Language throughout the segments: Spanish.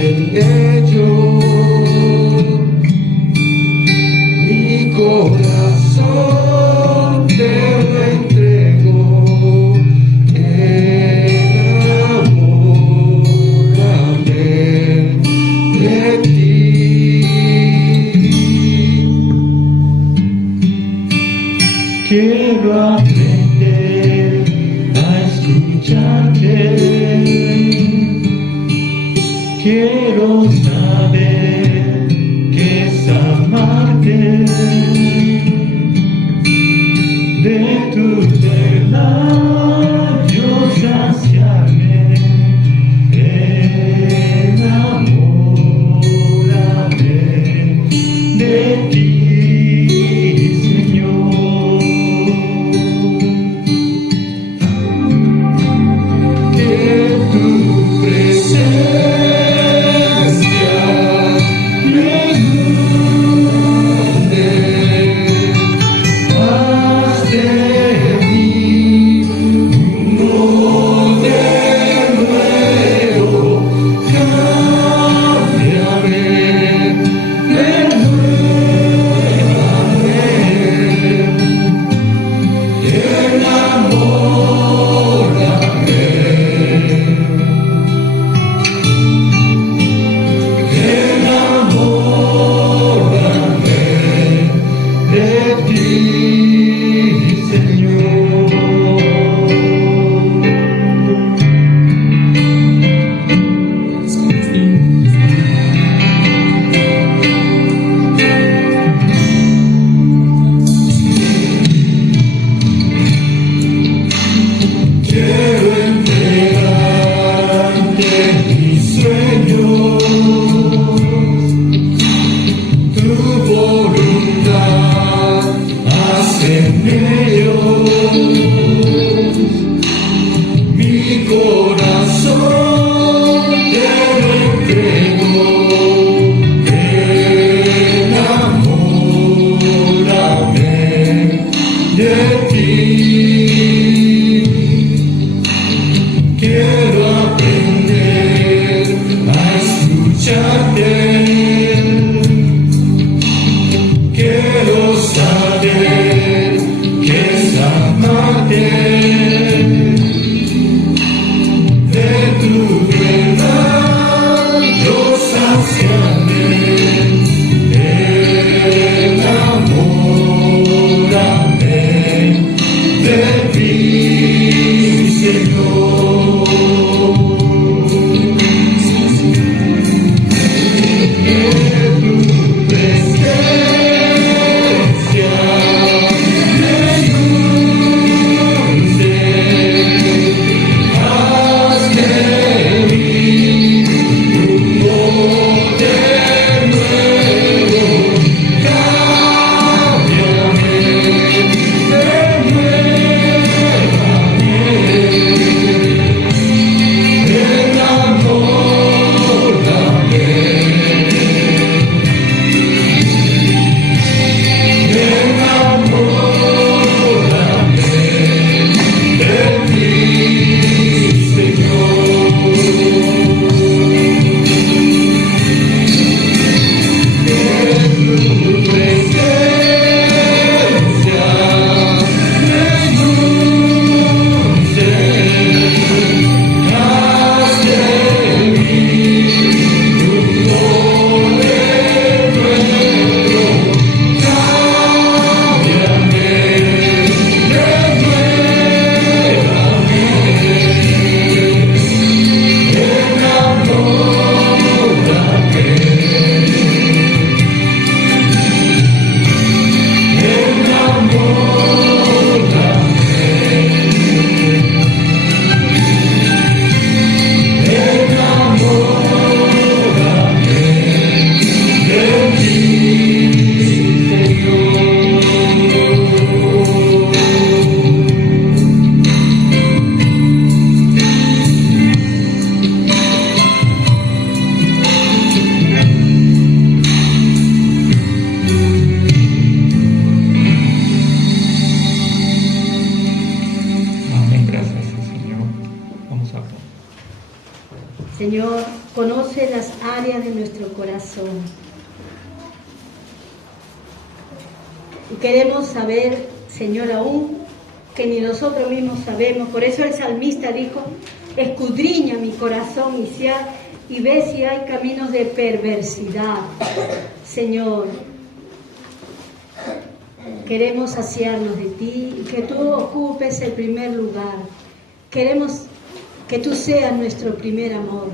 en ellos. Mi corazón te lo entrego, enamórame de ti. Quiero aprender a escucharte. Quiero saber qué es amarte. De tus labios saciarme. Enamórame de ti, Señor. Que tu presencia conoce las áreas de nuestro corazón. Y queremos saber, Señor, aún que ni nosotros mismos sabemos. Por eso el salmista dijo: escudriña mi corazón y ve si hay caminos de perversidad. Señor, queremos saciarnos de ti y que tú ocupes el primer lugar. Queremos que tú seas nuestro primer amor.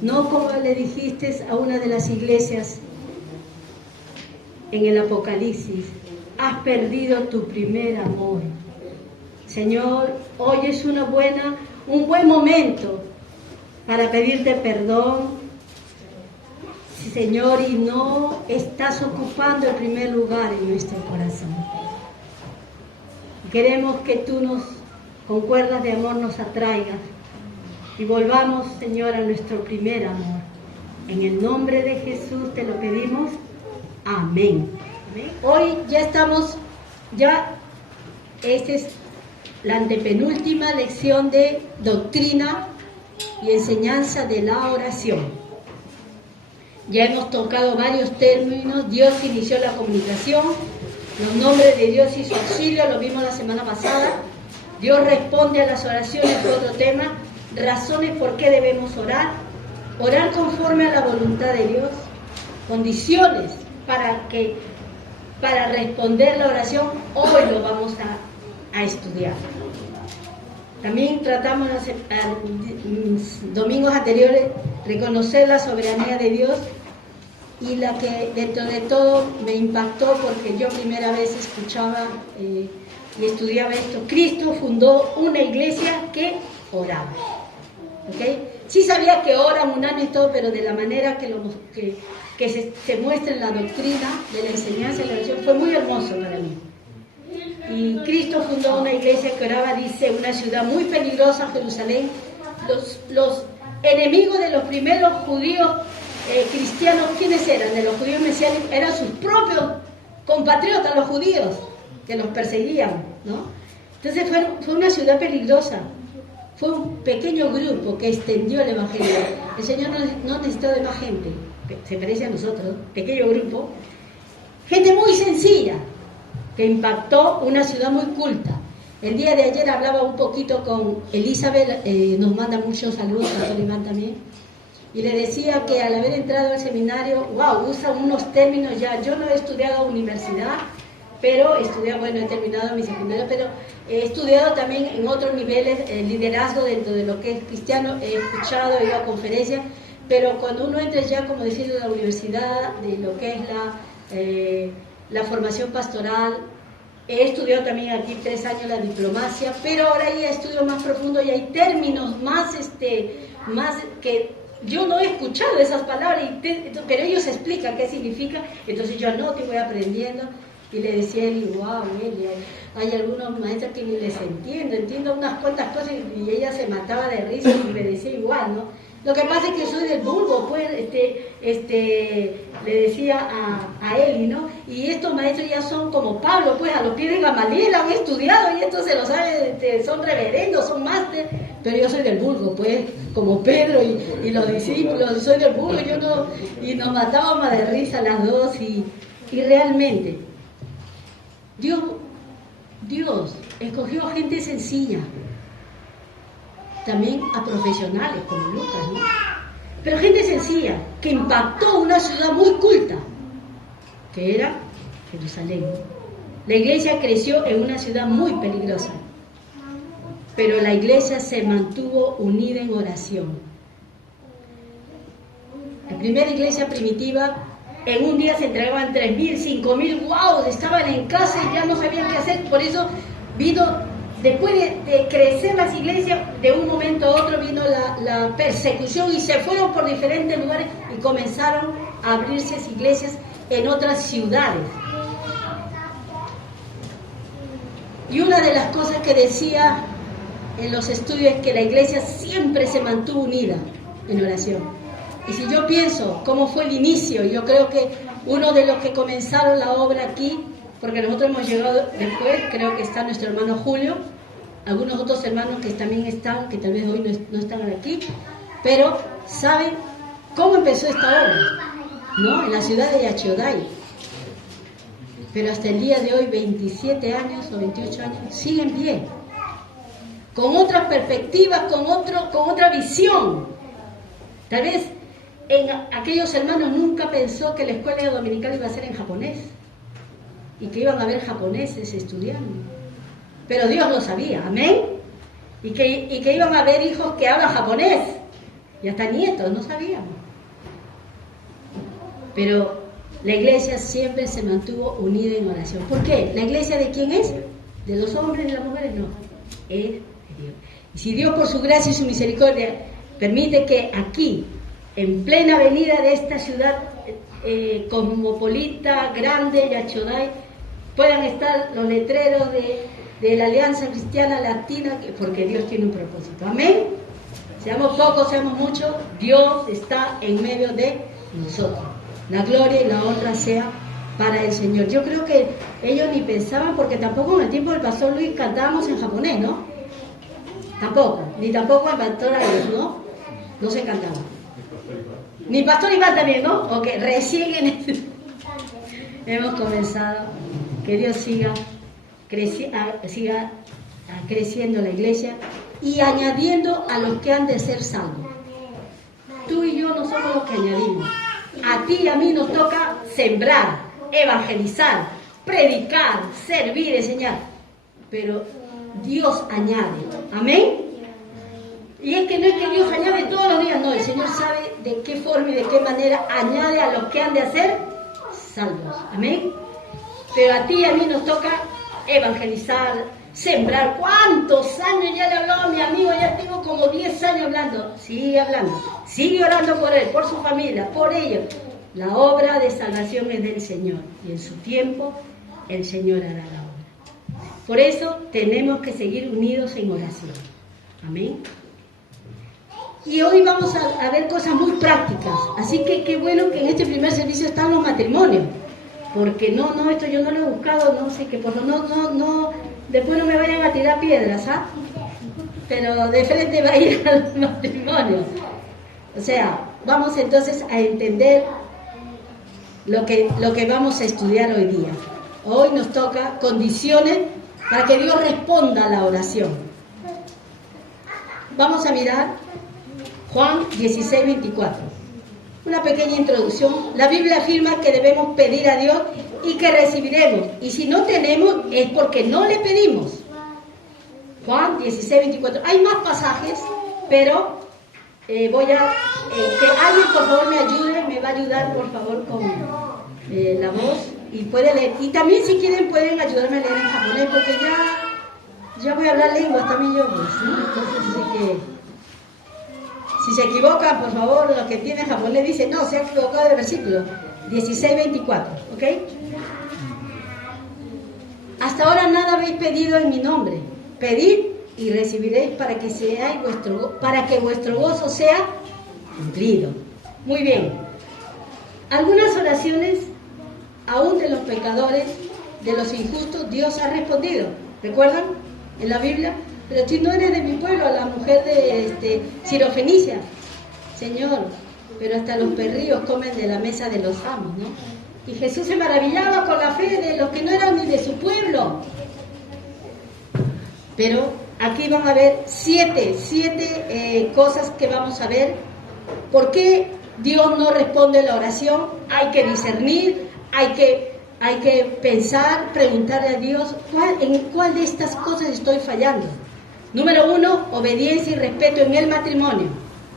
No como le dijiste a una de las iglesias en el Apocalipsis: has perdido tu primer amor. Señor, hoy es un buen momento para pedirte perdón, Señor, y no estás ocupando el primer lugar en nuestro corazón. Queremos que tú con cuerdas de amor nos atraigas y volvamos, Señor, a nuestro primer amor. En el nombre de Jesús te lo pedimos. Amén. Hoy esta es la antepenúltima lección de doctrina y enseñanza de la oración. Ya hemos tocado varios términos. Dios inició la comunicación, los nombres de Dios y su auxilio, lo vimos la semana pasada. Dios responde a las oraciones, fue otro tema. Razones por qué debemos orar. Orar conforme a la voluntad de Dios. Condiciones para responder la oración. Hoy lo vamos a estudiar. También tratamos domingos anteriores reconocer la soberanía de Dios, y la que dentro de todo me impactó porque yo primera vez escuchaba y estudiaba esto. Cristo fundó una iglesia que oraba. ¿Okay? Sí sabía que oran un año y todo, pero de la manera que se muestra en la doctrina de la enseñanza y la oración fue muy hermoso para mí. Y Cristo fundó una iglesia que oraba, dice, una ciudad muy peligrosa, Jerusalén. Los enemigos de los primeros judíos cristianos, ¿quiénes eran? De los judíos mesiánicos, eran sus propios compatriotas, los judíos, que los perseguían, ¿no? Entonces fue una ciudad peligrosa. Fue un pequeño grupo que extendió el evangelio. El Señor no necesitó de más gente, se parece a nosotros, pequeño grupo. Gente muy sencilla, que impactó una ciudad muy culta. El día de ayer hablaba un poquito con Elizabeth, nos manda muchos saludos, a Solimán también, y le decía que al haber entrado al seminario, wow, usa unos términos ya. Yo no he estudiado universidad, pero he terminado mi secundario, pero he estudiado también en otros niveles liderazgo dentro de lo que es cristiano. He escuchado, he ido a conferencias, pero cuando uno entra ya, como decir, de la universidad, de lo que es la formación pastoral, he estudiado también aquí 3 años la diplomacia, pero ahora ya estudio más profundo y hay términos más que yo no he escuchado esas palabras, pero ellos explican qué significa. Entonces yo anoto y voy aprendiendo. Y le decía a Eli, wow, Eli, hay algunos maestros que ni les entiendo unas cuantas cosas, y ella se mataba de risa y me decía igual, ¿no? Lo que pasa es que yo soy del vulgo, pues, le decía a Eli, ¿no? Y estos maestros ya son como Pablo, pues, a los pies de Gamaliel, han estudiado, y estos se lo saben, son reverendos, son máster, pero yo soy del vulgo, pues, como Pedro y los discípulos, soy del vulgo, y nos matábamos de risa las dos, y realmente, Dios escogió a gente sencilla, también a profesionales como Lucas, ¿no? Pero gente sencilla, que impactó una ciudad muy culta, que era Jerusalén. La iglesia creció en una ciudad muy peligrosa, pero la iglesia se mantuvo unida en oración. La primera iglesia primitiva, en un día se entregaban 3.000, 5.000, wow, estaban en casa y ya no sabían qué hacer. Por eso vino, después de crecer las iglesias, de un momento a otro vino la persecución y se fueron por diferentes lugares y comenzaron a abrirse iglesias en otras ciudades. Y una de las cosas que decía en los estudios es que la iglesia siempre se mantuvo unida en oración. Y si yo pienso cómo fue el inicio, yo creo que uno de los que comenzaron la obra aquí, porque nosotros hemos llegado después, creo que está nuestro hermano Julio, algunos otros hermanos que también están, que tal vez hoy no están aquí, pero saben ¿Cómo empezó esta obra? ¿No? En la ciudad de Yachodai. Pero hasta el día de hoy, 27 años o 28 años, sigue en pie. Con otras perspectivas, con otra visión. Tal vez en aquellos hermanos nunca pensó que la escuela dominical iba a ser en japonés y que iban a haber japoneses estudiando. Pero Dios lo sabía, amén. Y que iban a haber hijos que hablan japonés y hasta nietos, no sabíamos. Pero la iglesia siempre se mantuvo unida en oración. ¿Por qué? ¿La iglesia de quién es? ¿De los hombres y de las mujeres? No, es de Dios. Y si Dios por su gracia y su misericordia permite que aquí, en plena avenida de esta ciudad cosmopolita, grande, Yachodai, puedan estar los letreros de la Alianza Cristiana Latina, porque Dios tiene un propósito. Amén. Seamos pocos, seamos muchos, Dios está en medio de nosotros. La gloria y la honra sea para el Señor. Yo creo que ellos ni pensaban, porque tampoco en el tiempo del pastor Luis cantábamos en japonés, ¿no? Tampoco, ni tampoco en pastor Luis, ¿no? No se cantaba. Ni pastor Iván también, ¿no? Ok, recién hemos comenzado. Que Dios siga creciendo la iglesia y añadiendo a los que han de ser salvos. Tú y yo no somos los que añadimos. A ti y a mí nos toca sembrar, evangelizar, predicar, servir, enseñar. Pero Dios añade. Amén. Y es que no es que Dios añade todos los días, no, el Señor sabe de qué forma y de qué manera añade a los que han de ser salvos. Amén. Pero a ti y a mí nos toca evangelizar, sembrar. ¿Cuántos años ya le hablaba a mi amigo? Ya tengo como 10 años hablando. Sigue hablando, sigue orando por él, por su familia, por ellos. La obra de salvación es del Señor y en su tiempo el Señor hará la obra. Por eso tenemos que seguir unidos en oración. Amén. Y hoy vamos a ver cosas muy prácticas. Así que qué bueno que en este primer servicio están los matrimonios. Porque no, esto yo no lo he buscado, no sé, que por no, después no me vayan a tirar piedras, ¿ah? Pero de frente va a ir al matrimonio. O sea, vamos entonces a entender lo que vamos a estudiar hoy día. Hoy nos toca condiciones para que Dios responda a la oración. Vamos a mirar Juan 16, 24. Una pequeña introducción. La Biblia afirma que debemos pedir a Dios y que recibiremos. Y si no tenemos, es porque no le pedimos. Juan 16, 24. Hay más pasajes, pero voy a... que alguien por favor me ayude, me va a ayudar por favor con la voz. Y puede leer. Y también si quieren pueden ayudarme a leer en japonés, porque ya voy a hablar lenguas también yo, pues, ¿no? Entonces así que... Si se equivocan, por favor, los que tienen japonés dicen, no, se ha equivocado de versículo. 16:24, ¿ok? Hasta ahora nada habéis pedido en mi nombre. Pedid y recibiréis para que vuestro gozo sea cumplido. Muy bien. Algunas oraciones, aún de los pecadores, de los injustos, Dios ha respondido. ¿Recuerdan? En la Biblia. Pero si no eres de mi pueblo, la mujer de Sirofenicia, Señor, pero hasta los perrillos comen de la mesa de los amos, ¿no? Y Jesús se maravillaba con la fe de los que no eran ni de su pueblo. Pero aquí van a ver siete cosas que vamos a ver. ¿Por qué Dios no responde la oración? Hay que discernir, hay que pensar, preguntarle a Dios, ¿en cuál de estas cosas estoy fallando? Número 1, obediencia y respeto en el matrimonio.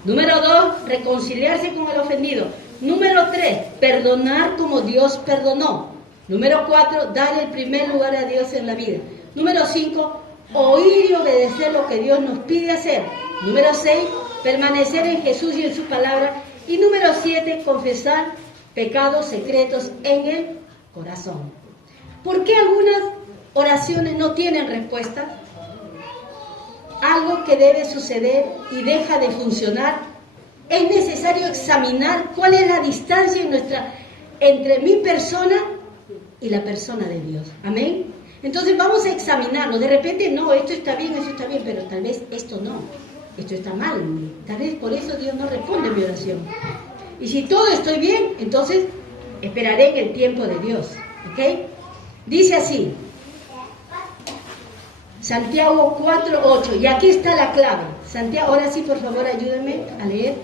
Número 2, reconciliarse con el ofendido. Número 3, perdonar como Dios perdonó. Número 4, dar el primer lugar a Dios en la vida. Número 5, oír y obedecer lo que Dios nos pide hacer. Número 6, permanecer en Jesús y en su palabra. Y número 7, confesar pecados secretos en el corazón. ¿Por qué algunas oraciones no tienen respuesta? Algo que debe suceder y deja de funcionar. Es necesario examinar cuál es la distancia entre mi persona y la persona de Dios. Amén. Entonces vamos a examinarlo. De repente, no, esto está bien, pero tal vez esto no. Esto está mal. Tal vez por eso Dios no responde a mi oración. Y si todo estoy bien, entonces esperaré en el tiempo de Dios. ¿Ok? Dice así, Santiago 4:8, y aquí está la clave. Santiago, ahora sí, por favor, ayúdenme a leer.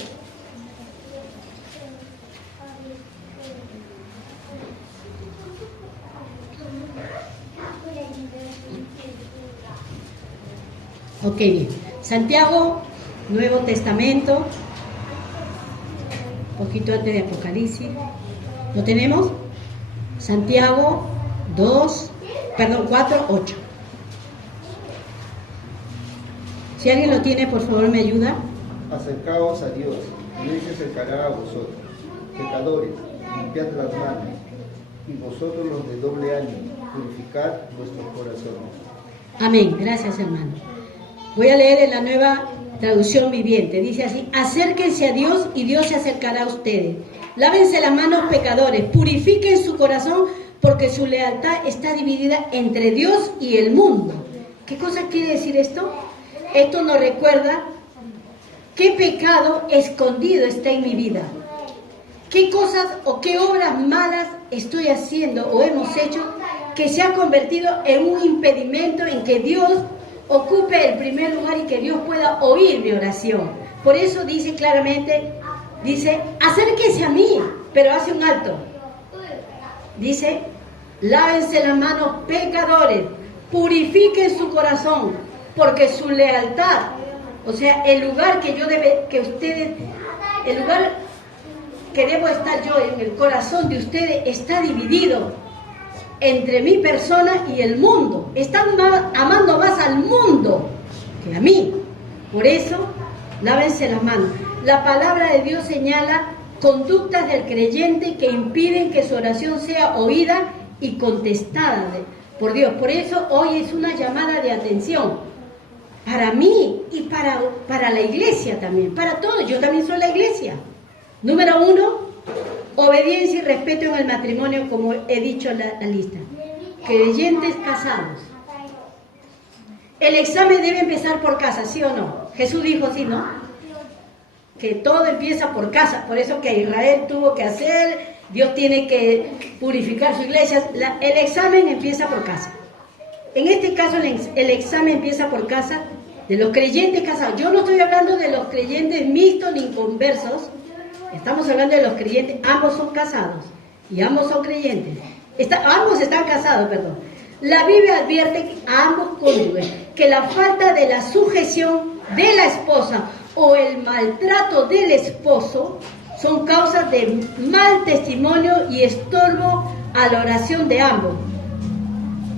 Ok, bien. Santiago, Nuevo Testamento, un poquito antes de Apocalipsis. ¿Lo tenemos? Santiago 4:8. Si alguien lo tiene, por favor, me ayuda. Acercaos a Dios, y Él se acercará a vosotros. Pecadores, limpiad las manos, y vosotros los de doble ánimo, purificad vuestros corazones. Amén. Gracias, hermano. Voy a leer en la Nueva Traducción Viviente. Dice así: acérquense a Dios y Dios se acercará a ustedes. Lávense las manos, pecadores, purifiquen su corazón, porque su lealtad está dividida entre Dios y el mundo. ¿Qué cosa quiere decir esto? Esto nos recuerda qué pecado escondido está en mi vida. ¿Qué cosas o qué obras malas estoy haciendo o hemos hecho que se ha convertido en un impedimento en que Dios ocupe el primer lugar y que Dios pueda oír mi oración? Por eso dice claramente, dice, acérquense a mí, pero hace un alto. Dice, lávense las manos, pecadores, purifiquen su corazón, porque su lealtad, o sea, el lugar que el lugar que debo estar yo en el corazón de ustedes está dividido entre mi persona y el mundo. Están amando más al mundo que a mí. Por eso, lávense las manos. La palabra de Dios señala conductas del creyente que impiden que su oración sea oída y contestada por Dios. Por eso hoy es una llamada de atención para mí y para la iglesia también, para todos. Yo también soy la iglesia. Número 1, obediencia y respeto en el matrimonio, como he dicho en la lista. Creyentes casados. El examen debe empezar por casa, ¿sí o no? Jesús dijo así, ¿no? Que todo empieza por casa. Por eso que Israel tuvo que hacer, Dios tiene que purificar su iglesia. El examen empieza por casa. En este caso, el examen empieza por casa de los creyentes casados. Yo no estoy hablando de los creyentes mixtos ni inconversos. Estamos hablando de los creyentes, ambos son casados y ambos son creyentes. Ambos están casados, perdón. La Biblia advierte a ambos cónyuges que la falta de la sujeción de la esposa o el maltrato del esposo son causas de mal testimonio y estorbo a la oración de ambos.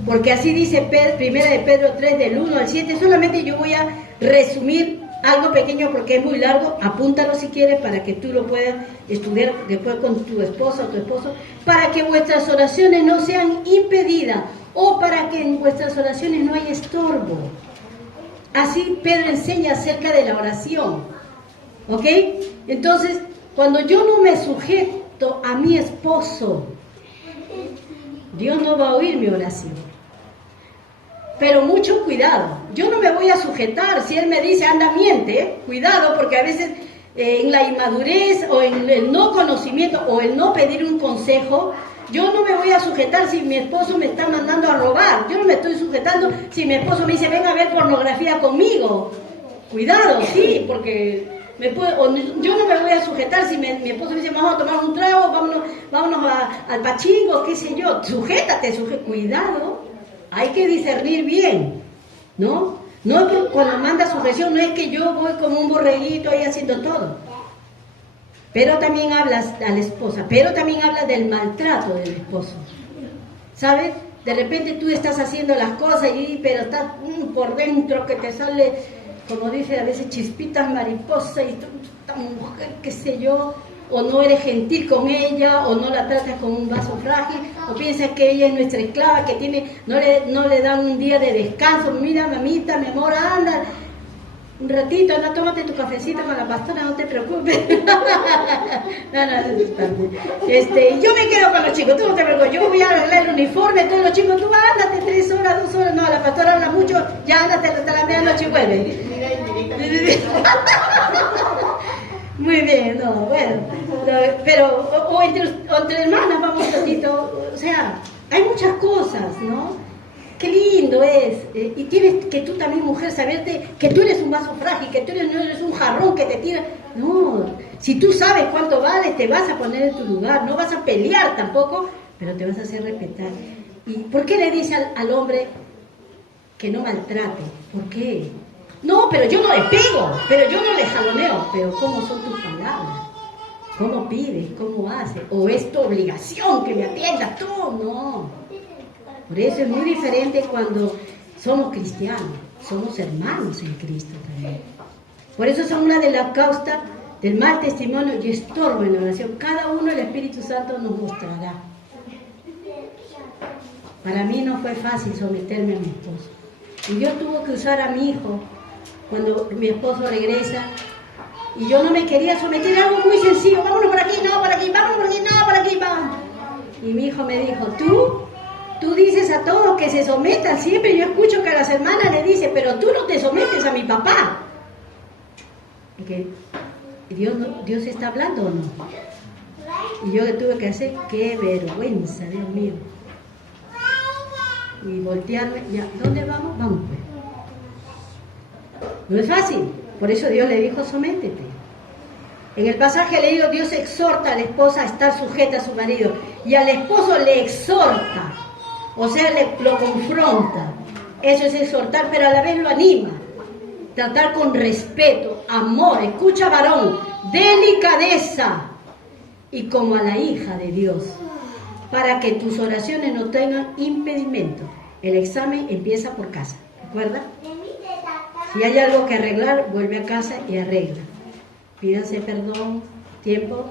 Porque así dice Primera de Pedro 3, del 1 al 7. Solamente yo voy a resumir algo pequeño porque es muy largo. Apúntalo si quieres para que tú lo puedas estudiar después con tu esposa o tu esposo, para que vuestras oraciones no sean impedidas o para que en vuestras oraciones no haya estorbo. Así Pedro enseña acerca de la oración. ¿Ok? Entonces, cuando yo no me sujeto a mi esposo, Dios no va a oír mi oración. Pero mucho cuidado, yo no me voy a sujetar. Si Él me dice, anda, miente, cuidado, porque a veces en la inmadurez o en el no conocimiento o el no pedir un consejo, yo no me voy a sujetar si mi esposo me está mandando a robar. Yo no me estoy sujetando si mi esposo me dice, ven a ver pornografía conmigo. Cuidado, sí, porque yo no me voy a sujetar si mi esposo me dice, vamos a tomar un trago, vámonos al pachingo, qué sé yo. Sujétate, cuidado. Hay que discernir bien, ¿no? No es que cuando manda sujeción, no es que yo voy como un borreguito ahí haciendo todo. Pero también hablas a la esposa, pero también hablas del maltrato del esposo. ¿Sabes? De repente tú estás haciendo las cosas, pero estás por dentro que te sale, como dice a veces, chispitas mariposa y tú, esta mujer, qué sé yo, o no eres gentil con ella, o no la tratas como un vaso frágil, o piensas que ella es nuestra esclava, que no le dan un día de descanso. Mira, mamita, mi amor, anda un ratito, anda, tómate tu cafecito con la pastora, no te preocupes. Yo me quedo con los chicos, tú no te preocupes, yo voy a arreglar el uniforme, todos los chicos, tú ándate 3 horas, 2 horas, no, la pastora habla mucho, ya ándate hasta la medianoche y vuelve. Muy bien, no, bueno, pero o entre hermanas vamos tantito, o sea, hay muchas cosas, ¿no? Qué lindo es, y tienes que tú también, mujer, saberte que tú eres un vaso frágil, que tú no eres un jarrón que te tira, no, si tú sabes cuánto vales, te vas a poner en tu lugar, no vas a pelear tampoco, pero te vas a hacer respetar. ¿Y por qué le dice al hombre que no maltrate? ¿Por qué? No, pero yo no le pego, pero yo no le jaloneo. Pero ¿cómo son tus palabras? ¿Cómo pides? ¿Cómo haces? ¿O es tu obligación que me atiendas tú? No. Por eso es muy diferente cuando somos cristianos, somos hermanos en Cristo también. Por eso son una de las causas del mal testimonio y estorbo en la oración. Cada uno el Espíritu Santo nos mostrará. Para mí no fue fácil someterme a mi esposo. Y yo tuve que usar a mi hijo cuando mi esposo regresa, y yo no me quería someter a algo muy sencillo, vámonos por aquí, no, por aquí, vámonos por aquí, no, por aquí, vamos. Y mi hijo me dijo, tú dices a todos que se sometan siempre, yo escucho que a las hermanas le dicen, pero tú no te sometes a mi papá. Porque Dios está hablando o no. Y yo tuve que hacer, qué vergüenza, Dios mío. Y voltearme, ya, ¿dónde vamos? Vamos pues. No es fácil, por eso Dios le dijo, sométete. En el pasaje leído, Dios exhorta a la esposa a estar sujeta a su marido, y al esposo le exhorta, o sea, lo confronta. Eso es exhortar, pero a la vez lo anima. Tratar con respeto, amor, escucha varón, delicadeza, y como a la hija de Dios, para que tus oraciones no tengan impedimento. El examen empieza por casa, ¿recuerda? Si hay algo que arreglar, vuelve a casa y arregla. Pídanse perdón, tiempo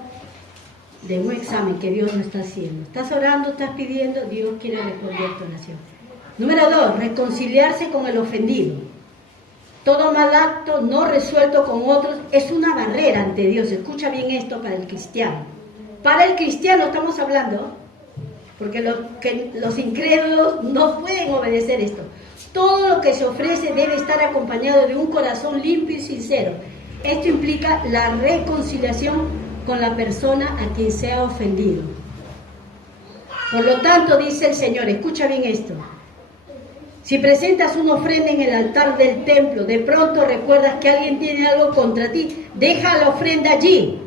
de un examen que Dios no está haciendo. Estás orando, estás pidiendo, Dios quiere responder tu oración. Número 2, reconciliarse con el ofendido. Todo mal acto no resuelto con otros es una barrera ante Dios. Escucha bien esto para el cristiano. Para el cristiano estamos hablando, porque los incrédulos no pueden obedecer esto. Todo lo que se ofrece debe estar acompañado de un corazón limpio y sincero. Esto implica la reconciliación con la persona a quien se ha ofendido. Por lo tanto, dice el Señor, escucha bien esto. Si presentas una ofrenda en el altar del templo, de pronto recuerdas que alguien tiene algo contra ti, deja la ofrenda allí,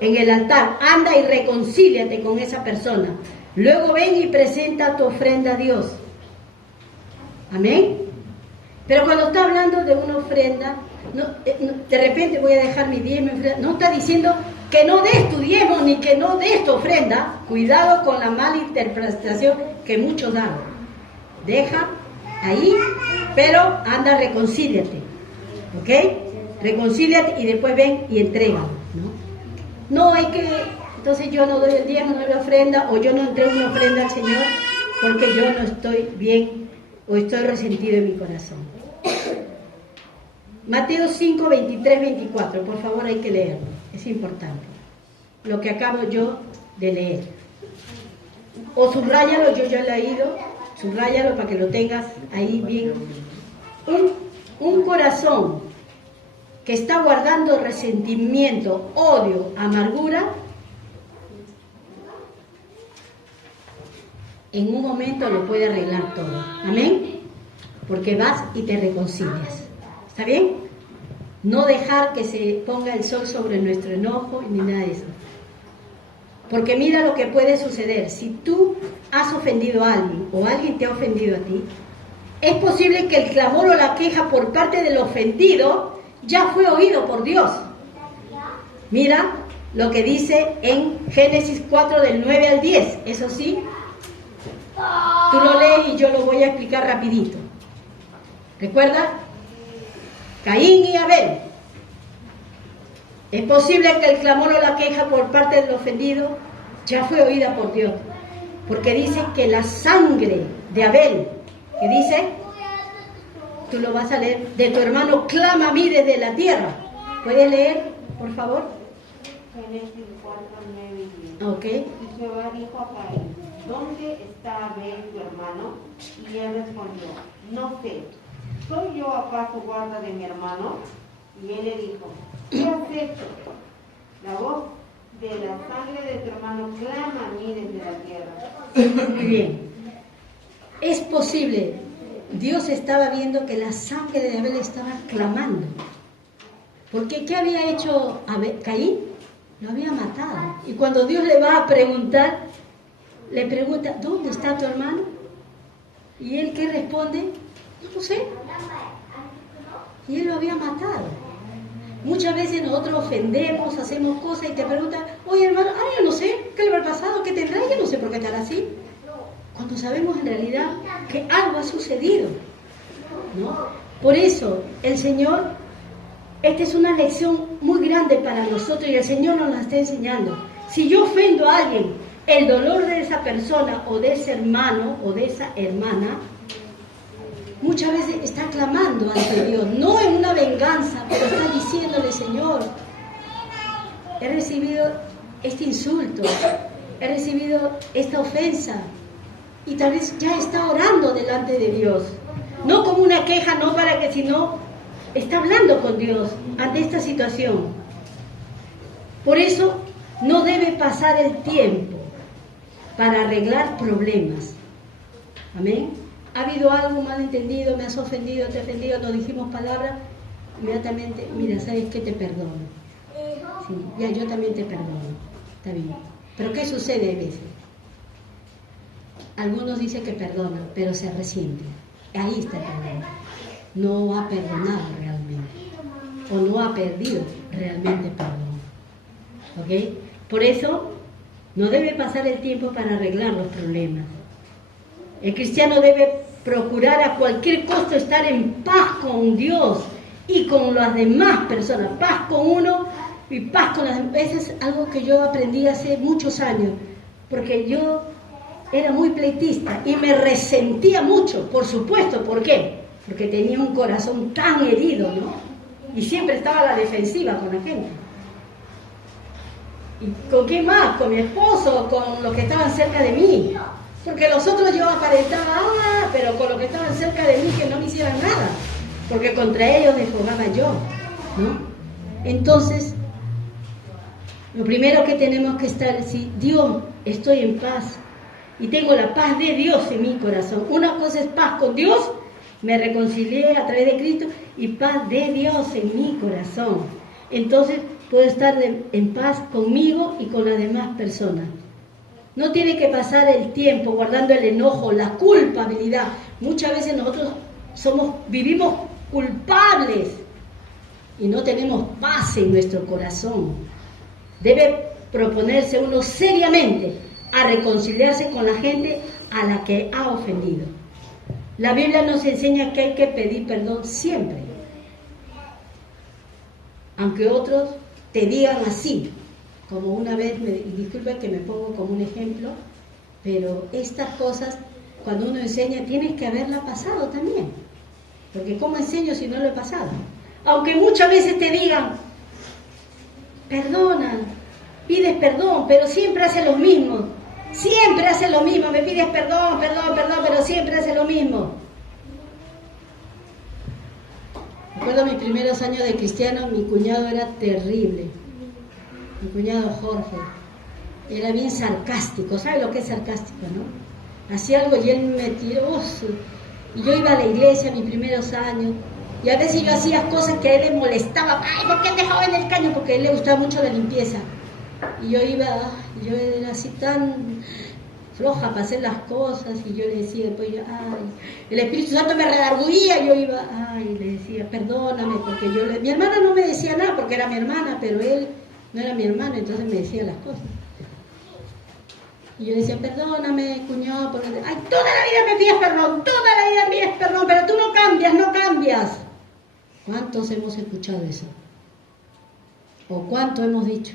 en el altar, anda y reconcíliate con esa persona. Luego ven y presenta tu ofrenda a Dios. Amén. Pero cuando está hablando de una ofrenda, de repente voy a dejar mi diezmo, no está diciendo que no des tu diezmo ni que no des tu ofrenda. Cuidado con la mala interpretación que muchos dan. Deja ahí, pero anda, reconcíliate. ¿Ok? Reconcíliate y después ven y entrégalo, ¿no? No hay que, entonces yo no doy el diezmo, no doy la ofrenda, o yo no entrego una ofrenda al Señor porque yo no estoy bien o estoy resentido en mi corazón. Mateo 5, 23, 24, por favor hay que leerlo, es importante. Lo que acabo yo de leer. O subráyalo, yo ya lo he leído, subráyalo para que lo tengas ahí bien. Un corazón que está guardando resentimiento, odio, amargura, en un momento lo puede arreglar todo. Amén. Porque vas y te reconcilias. ¿Está bien? No dejar que se ponga el sol sobre nuestro enojo ni nada de eso. Porque mira lo que puede suceder. Si tú has ofendido a alguien o alguien te ha ofendido a ti, es posible que el clamor o la queja por parte del ofendido ya fue oído por Dios. Mira lo que dice en Génesis 4 del 9 al 10. Eso sí, tú lo lees y yo lo voy a explicar rapidito. ¿Recuerda? Caín y Abel. Es posible que el clamor o la queja por parte del ofendido ya fue oída por Dios. Porque dice que la sangre de Abel, que dice, tú lo vas a leer, de tu hermano clama a mí desde la tierra. ¿Puedes leer, por favor? Génesis 4, 9 y 10. Ok. Y Jehová dijo a Caín, ¿dónde está Abel tu hermano? Y él respondió, no sé, ¿soy yo acaso guarda de mi hermano? Y él le dijo, ¿qué has hecho? La voz de la sangre de tu hermano clama a mí desde la tierra. Muy bien. Es posible. Dios estaba viendo que la sangre de Abel estaba clamando. Porque ¿qué había hecho Caín? Lo había matado. Y cuando Dios le va a preguntar, le pregunta, ¿dónde está tu hermano? ¿Y él qué responde? No sé. Y él lo había matado. Muchas veces nosotros ofendemos, hacemos cosas y te preguntan, oye hermano, yo no sé, ¿qué le habrá pasado? ¿Qué tendrá? Yo no sé por qué estará así. Cuando sabemos en realidad que algo ha sucedido, ¿no? Por eso el Señor, esta es una lección muy grande para nosotros y el Señor nos la está enseñando. Si yo ofendo a alguien, el dolor de esa persona o de ese hermano o de esa hermana, muchas veces está clamando ante Dios, no en una venganza, pero está diciéndole, Señor, he recibido este insulto, he recibido esta ofensa, y tal vez ya está orando delante de Dios, no como una queja, no para que, sino está hablando con Dios ante esta situación. Por eso no debe pasar el tiempo para arreglar problemas. Amén. ¿Ha habido algo malentendido? ¿Me has ofendido? ¿Te he ofendido? ¿No dijimos palabras? Inmediatamente, mira, ¿sabes qué? Te perdono. Sí, ya yo también te perdono. Está bien. Pero ¿qué sucede a veces? Algunos dicen que perdonan, pero se resienten. Ahí está el problema. No ha perdonado realmente. O no ha perdido realmente perdón. ¿Ok? Por eso, no debe pasar el tiempo para arreglar los problemas. El cristiano debe procurar a cualquier costo estar en paz con Dios y con las demás personas. Paz con uno y paz con las demás. Eso es algo que yo aprendí hace muchos años, porque yo era muy pleitista y me resentía mucho, por supuesto. ¿Por qué? Porque tenía un corazón tan herido, ¿no? Y siempre estaba a la defensiva con la gente. ¿Y con qué más? Con mi esposo, con los que estaban cerca de mí. Porque los otros yo aparentaba, pero con los que estaban cerca de mí que no me hicieran nada. Porque contra ellos me jugaba yo, ¿no? Entonces, lo primero que tenemos que estar, si Dios, estoy en paz y tengo la paz de Dios en mi corazón. Una cosa es paz con Dios, me reconcilié a través de Cristo, y paz de Dios en mi corazón. Entonces puedo estar en paz conmigo y con las demás personas. No tiene que pasar el tiempo guardando el enojo, la culpabilidad. Muchas veces nosotros vivimos culpables y no tenemos paz en nuestro corazón. Debe proponerse uno seriamente a reconciliarse con la gente a la que ha ofendido. La Biblia nos enseña que hay que pedir perdón siempre, aunque otros te digan así. Como una vez, y disculpen que me pongo como un ejemplo, pero estas cosas, cuando uno enseña, tienes que haberla pasado también. Porque ¿cómo enseño si no lo he pasado? Aunque muchas veces te digan, perdona, pides perdón, pero siempre hace lo mismo. Siempre hace lo mismo, me pides perdón, pero siempre hace lo mismo. Recuerdo mis primeros años de cristiano, mi cuñado era terrible. Mi cuñado Jorge era bien sarcástico. ¿Sabe lo que es sarcástico, no? Hacía algo y él me tiró. Y yo iba a la iglesia mis primeros años, y a veces yo hacía cosas que a él le molestaba. Ay, ¿por qué te dejaba en el caño? Porque a él le gustaba mucho la limpieza. Y yo era así tan floja para hacer las cosas, y yo le decía después, el Espíritu Santo me redarguía, yo iba, le decía, perdóname, porque mi hermana no me decía nada porque era mi hermana, pero él no era mi hermano, entonces me decía las cosas. Y yo decía, perdóname, cuñado, porque toda la vida me pides perdón, toda la vida me pides perdón, pero tú no cambias. ¿Cuántos hemos escuchado eso? ¿O cuánto hemos dicho?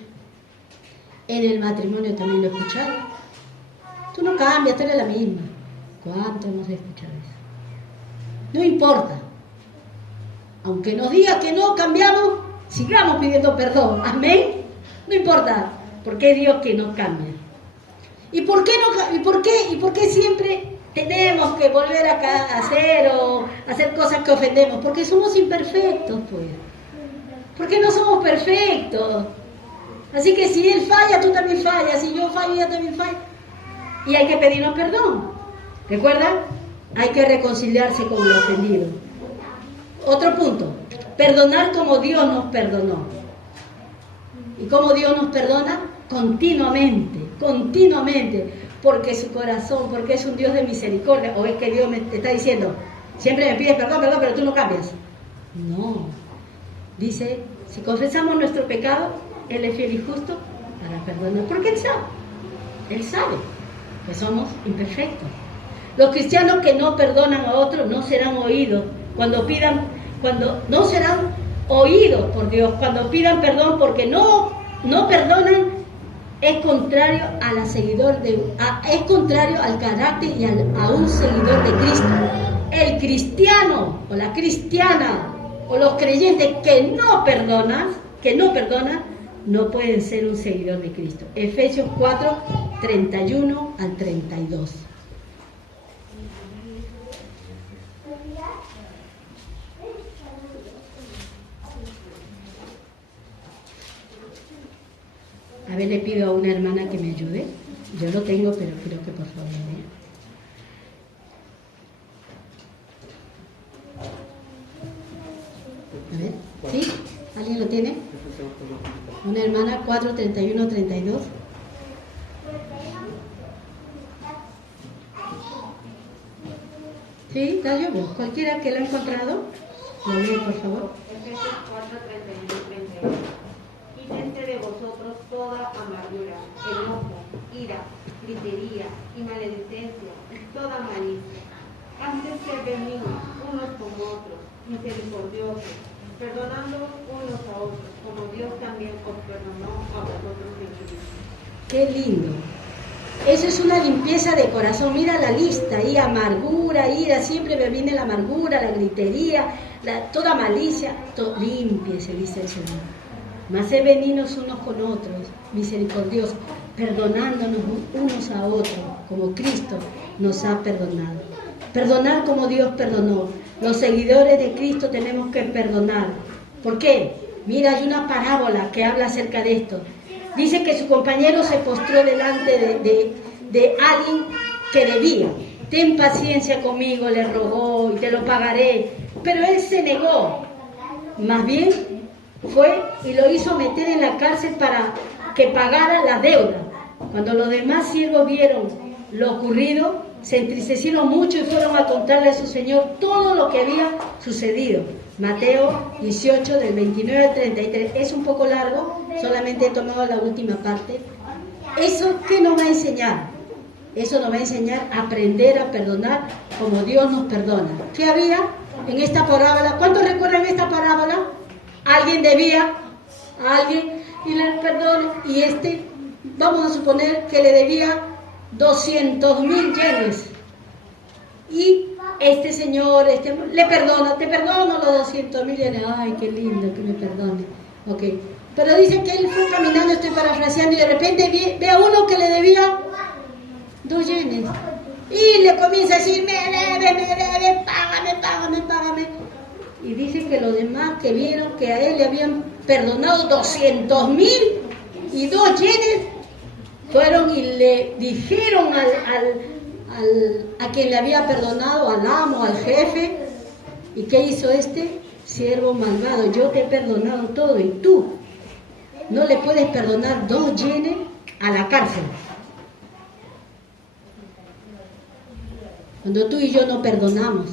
En el matrimonio también lo he escuchado. Tú no cambias, tú eres la misma. ¿Cuánto hemos escuchado eso? No importa. Aunque nos diga que no cambiamos, sigamos pidiendo perdón. Amén. No importa, porque es Dios que nos cambia. ¿Y por qué siempre tenemos que volver a hacer cosas que ofendemos? Porque somos imperfectos, pues. Porque no somos perfectos. Así que si él falla, tú también fallas. Si yo fallo, ella también falla. Y hay que pedirnos perdón. ¿Recuerdan? Hay que reconciliarse con lo ofendido. Otro punto. Perdonar como Dios nos perdonó. ¿Y cómo Dios nos perdona? Continuamente, continuamente. Porque su corazón, porque es un Dios de misericordia. O es que Dios me está diciendo, siempre me pides perdón, perdón, pero tú no cambias. No. Dice, si confesamos nuestro pecado, Él es fiel y justo para perdonar. Porque Él sabe que somos imperfectos. Los cristianos que no perdonan a otros no serán oídos. Cuando no serán oídos por Dios, cuando pidan perdón, porque no perdonan, es contrario es contrario al carácter y a un seguidor de Cristo. El cristiano o la cristiana o los creyentes que no perdonan, no pueden ser un seguidor de Cristo. Efesios 4, 31 al 32. A ver, le pido a una hermana que me ayude. Yo lo tengo, pero creo que por favor me vea. A ver, ¿sí? ¿Alguien lo tiene? Una hermana, 4, 31, 32. Sí, Dayo, cualquiera que lo ha encontrado, lo lee, por favor. Efesios 4, 31, 32. Quítense de vosotros toda amargura, enojo, ira, gritería y maledicencia y toda malicia. Antes ser benignos unos con otros, misericordiosos, perdonando unos a otros, como Dios también os perdonó a vosotros en Cristo. Qué lindo. Eso es una limpieza de corazón. Mira la lista ahí: amargura, ira, siempre me viene la amargura, la gritería, toda malicia. Límpiese, dice el Señor. Mas sed benignos unos con otros, misericordiosos, perdonándonos unos a otros, como Cristo nos ha perdonado. Perdonar como Dios perdonó. Los seguidores de Cristo tenemos que perdonar. ¿Por qué? Mira, hay una parábola que habla acerca de esto. Dice que su compañero se postró delante de alguien que debía. Ten paciencia conmigo, le rogó, y te lo pagaré. Pero él se negó. Más bien, fue y lo hizo meter en la cárcel para que pagara la deuda. Cuando los demás siervos vieron lo ocurrido, se entristecieron mucho y fueron a contarle a su señor todo lo que había sucedido. Mateo 18, del 29 al 33. Es un poco largo, solamente he tomado la última parte. ¿Eso qué nos va a enseñar? Eso nos va a enseñar a aprender a perdonar como Dios nos perdona. ¿Qué había en esta parábola? ¿Cuántos recuerdan esta parábola? Alguien debía a alguien y le perdona, y vamos a suponer que le debía 200,000 yenes, y este señor le perdona, te perdono los 200,000 yenes. Ay, qué lindo que me perdone. Ok, pero dice que él fue caminando, estoy parafraseando, y de repente ve a uno que le debía 2 yenes y le comienza a decir: me debe, págame. Y dice que los demás que vieron que a él le habían perdonado 200,000 y 2 yenes, fueron y le dijeron a quien le había perdonado, al amo, al jefe. ¿Y qué hizo este siervo malvado? Yo te he perdonado todo y tú no le puedes perdonar 2 yenes, a la cárcel. Cuando tú y yo no perdonamos,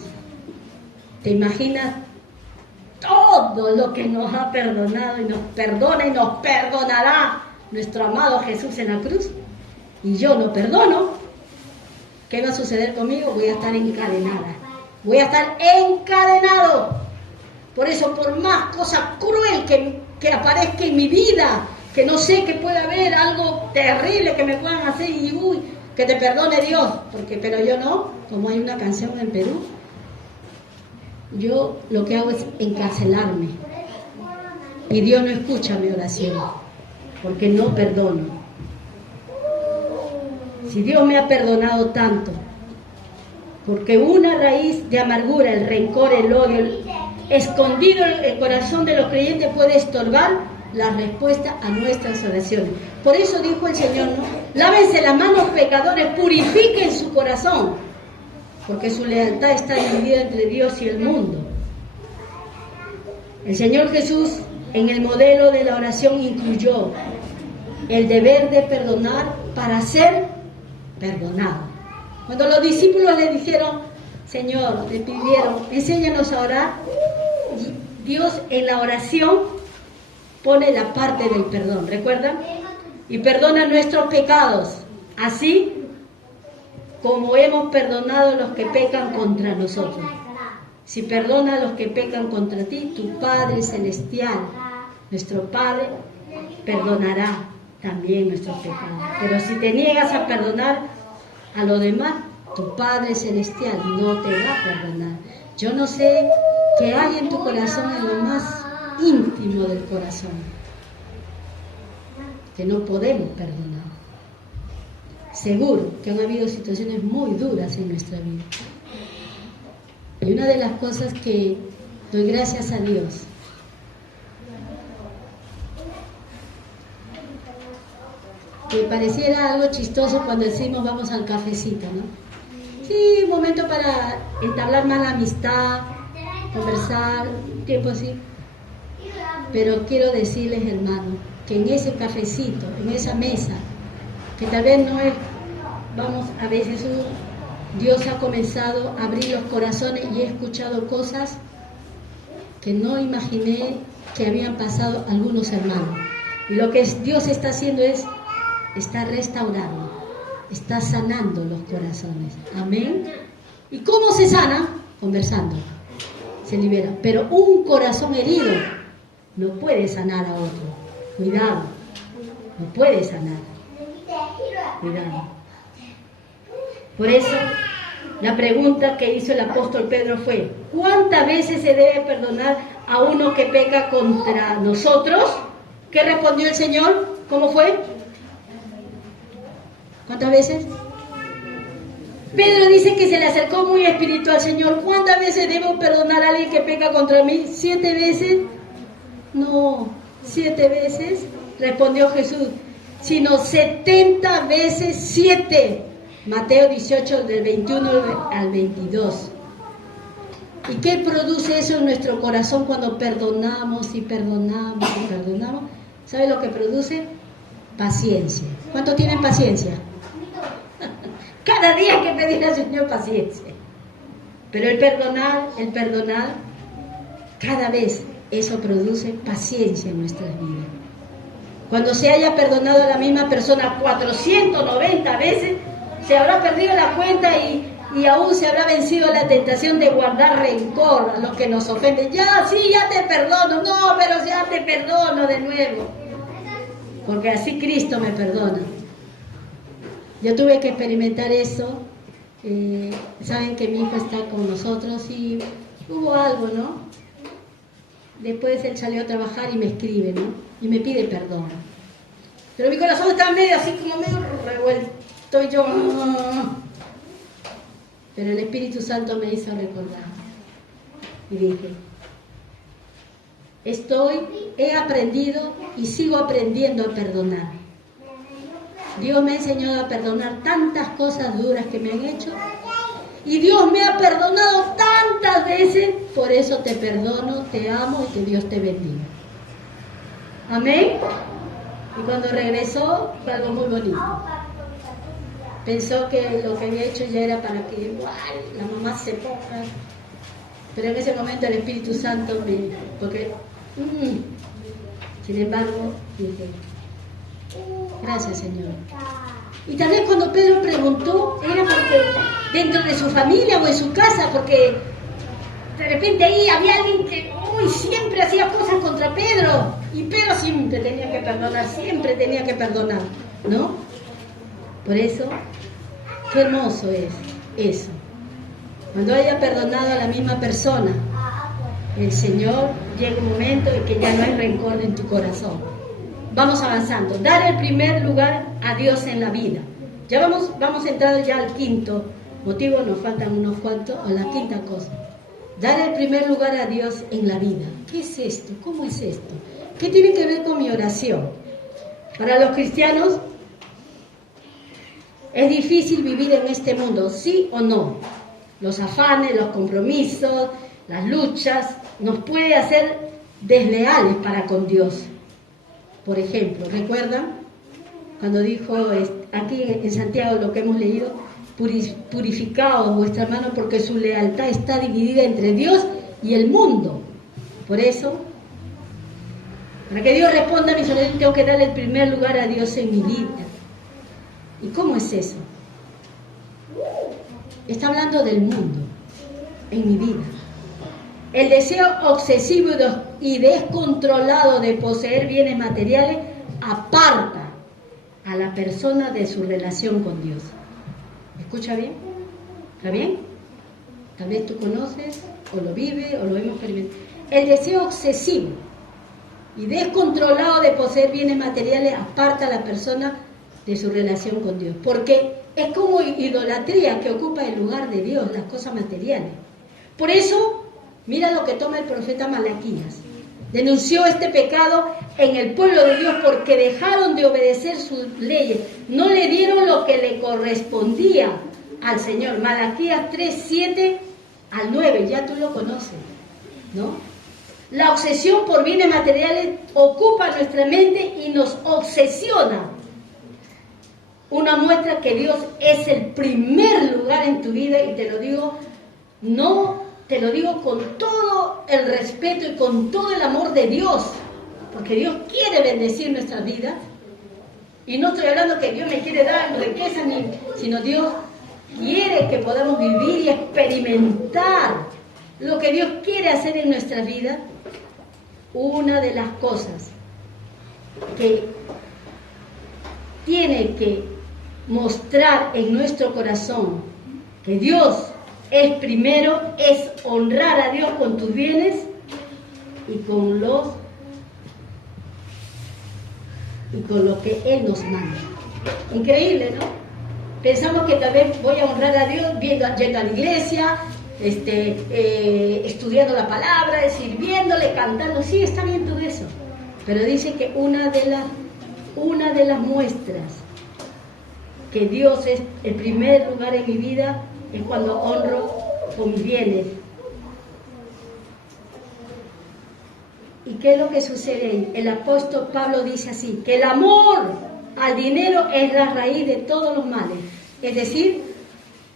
¿te imaginas todo lo que nos ha perdonado y nos perdona y nos perdonará nuestro amado Jesús en la cruz? Y yo no perdono, ¿qué va a suceder conmigo? Voy a estar encadenada, voy a estar encadenado. Por eso, por más cosa cruel que aparezca en mi vida, que no sé que pueda haber algo terrible que me puedan hacer, y que te perdone Dios, pero yo no, como hay una canción en Perú, yo lo que hago es encarcelarme, y Dios no escucha mi oración, porque no perdono. Si Dios me ha perdonado tanto, porque una raíz de amargura, el rencor, el odio, escondido en el corazón de los creyentes puede estorbar la respuesta a nuestras oraciones. Por eso dijo el Señor, ¿no? Lávense las manos, pecadores, purifiquen su corazón, porque su lealtad está dividida entre Dios y el mundo. El Señor Jesús, en el modelo de la oración, incluyó el deber de perdonar para ser perdonado. Cuando los discípulos le dijeron, Señor, le pidieron, enséñanos a orar, Dios en la oración pone la parte del perdón, ¿recuerdan? Y perdona nuestros pecados, así como hemos perdonado a los que pecan contra nosotros. Si perdona a los que pecan contra ti, tu Padre Celestial, nuestro Padre, perdonará también nuestros pecados. Pero si te niegas a perdonar a los demás, tu Padre Celestial no te va a perdonar. Yo no sé qué hay en tu corazón, en lo más íntimo del corazón, que no podemos perdonar. Seguro que han habido situaciones muy duras en nuestra vida. Y una de las cosas que doy gracias a Dios, que pareciera algo chistoso cuando decimos vamos al cafecito, ¿no? Sí, un momento para entablar más la amistad, conversar, un tiempo así. Pero quiero decirles, hermanos, que en ese cafecito, en esa mesa, que tal vez no es, vamos, a veces Dios ha comenzado a abrir los corazones y he escuchado cosas que no imaginé que habían pasado algunos hermanos. Y lo que Dios está haciendo es, está restaurando, está sanando los corazones. Amén. ¿Y cómo se sana? Conversando. Se libera. Pero un corazón herido no puede sanar a otro. Cuidado. No puede sanar. Cuidado. Por eso, la pregunta que hizo el apóstol Pedro fue, ¿cuántas veces se debe perdonar a uno que peca contra nosotros? ¿Qué respondió el Señor? ¿Cómo fue? ¿Cuántas veces? Pedro dice que se le acercó muy espiritual. Señor, ¿cuántas veces debo perdonar a alguien que peca contra mí? ¿7 veces? No, 7 veces, respondió Jesús, sino 70 veces 7. Mateo 18, del 21 al 22. ¿Y qué produce eso en nuestro corazón cuando perdonamos y perdonamos y perdonamos? ¿Sabe lo que produce? Paciencia. ¿Cuántos tienen paciencia? Cada día hay que pedir al Señor paciencia. Pero el perdonar, cada vez eso produce paciencia en nuestras vidas. Cuando se haya perdonado a la misma persona 490 veces, se habrá perdido la cuenta y aún se habrá vencido la tentación de guardar rencor a los que nos ofenden. Ya, sí, ya te perdono. No, pero ya te perdono de nuevo. Porque así Cristo me perdona. Yo tuve que experimentar eso. Saben que mi hijo está con nosotros y hubo algo, ¿no? Después él salió a trabajar y me escribe, ¿no? Y me pide perdón. Pero mi corazón estaba medio así como medio revuelto. Estoy yo. Pero el Espíritu Santo me hizo recordar. Y dije, he aprendido y sigo aprendiendo a perdonar. Dios me ha enseñado a perdonar tantas cosas duras que me han hecho. Y Dios me ha perdonado tantas veces. Por eso te perdono, te amo y que Dios te bendiga. Amén. Y cuando regresó fue algo muy bonito. Pensó que lo que había hecho ya era para que igual la mamá se ponga. Pero en ese momento el Espíritu Santo sin embargo, dije, gracias Señor. Y tal vez cuando Pedro preguntó, era porque dentro de su familia o en su casa, porque de repente ahí había alguien que siempre hacía cosas contra Pedro. Y Pedro siempre tenía que perdonar, ¿no? Por eso, qué hermoso es eso. Cuando haya perdonado a la misma persona, el Señor llega un momento en que ya no hay rencor en tu corazón. Vamos avanzando. Dar el primer lugar a Dios en la vida. Ya vamos a entrar ya al quinto motivo, nos faltan unos cuantos, a la quinta cosa. Dar el primer lugar a Dios en la vida. ¿Qué es esto? ¿Cómo es esto? ¿Qué tiene que ver con mi oración? Para los cristianos es difícil vivir en este mundo, ¿sí o no? Los afanes, los compromisos, las luchas nos puede hacer desleales para con Dios. Por ejemplo, ¿recuerdan cuando dijo aquí en Santiago lo que hemos leído? Purificaos vuestra mano porque su lealtad está dividida entre Dios y el mundo. Por eso, para que Dios responda a mis oraciones, tengo que darle el primer lugar a Dios en mi vida. ¿Y cómo es eso? Está hablando del mundo en mi vida. El deseo obsesivo y descontrolado de poseer bienes materiales aparta a la persona de su relación con Dios. ¿Escucha bien? ¿Está bien? Tal vez tú conoces, o lo vives, o lo hemos experimentado. El deseo obsesivo y descontrolado de poseer bienes materiales aparta a la persona de su relación con Dios. Porque es como idolatría que ocupa el lugar de Dios, las cosas materiales. Por eso, mira lo que toma el profeta Malaquías. Denunció este pecado en el pueblo de Dios porque dejaron de obedecer sus leyes. No le dieron lo que le correspondía al Señor. Malaquías 3, 7 al 9, ya tú lo conoces, ¿no? La obsesión por bienes materiales ocupa nuestra mente y nos obsesiona. Una muestra que Dios es el primer lugar en tu vida, y te lo digo, te lo digo con todo el respeto y con todo el amor de Dios, porque Dios quiere bendecir nuestras vidas. Y no estoy hablando que Dios me quiere dar riqueza, sino Dios quiere que podamos vivir y experimentar lo que Dios quiere hacer en nuestras vidas. Una de las cosas que tiene que mostrar en nuestro corazón que Dios es primero, es honrar a Dios con tus bienes y con lo que Él nos manda. Increíble, ¿no? Pensamos que tal vez voy a honrar a Dios yendo a la iglesia, estudiando la palabra, sirviéndole, cantando. Sí, está bien todo eso, pero dice que una de las muestras que Dios es el primer lugar en mi vida es cuando honro con mis bienes. ¿Y qué es lo que sucede ahí? El apóstol Pablo dice así, que el amor al dinero es la raíz de todos los males. Es decir,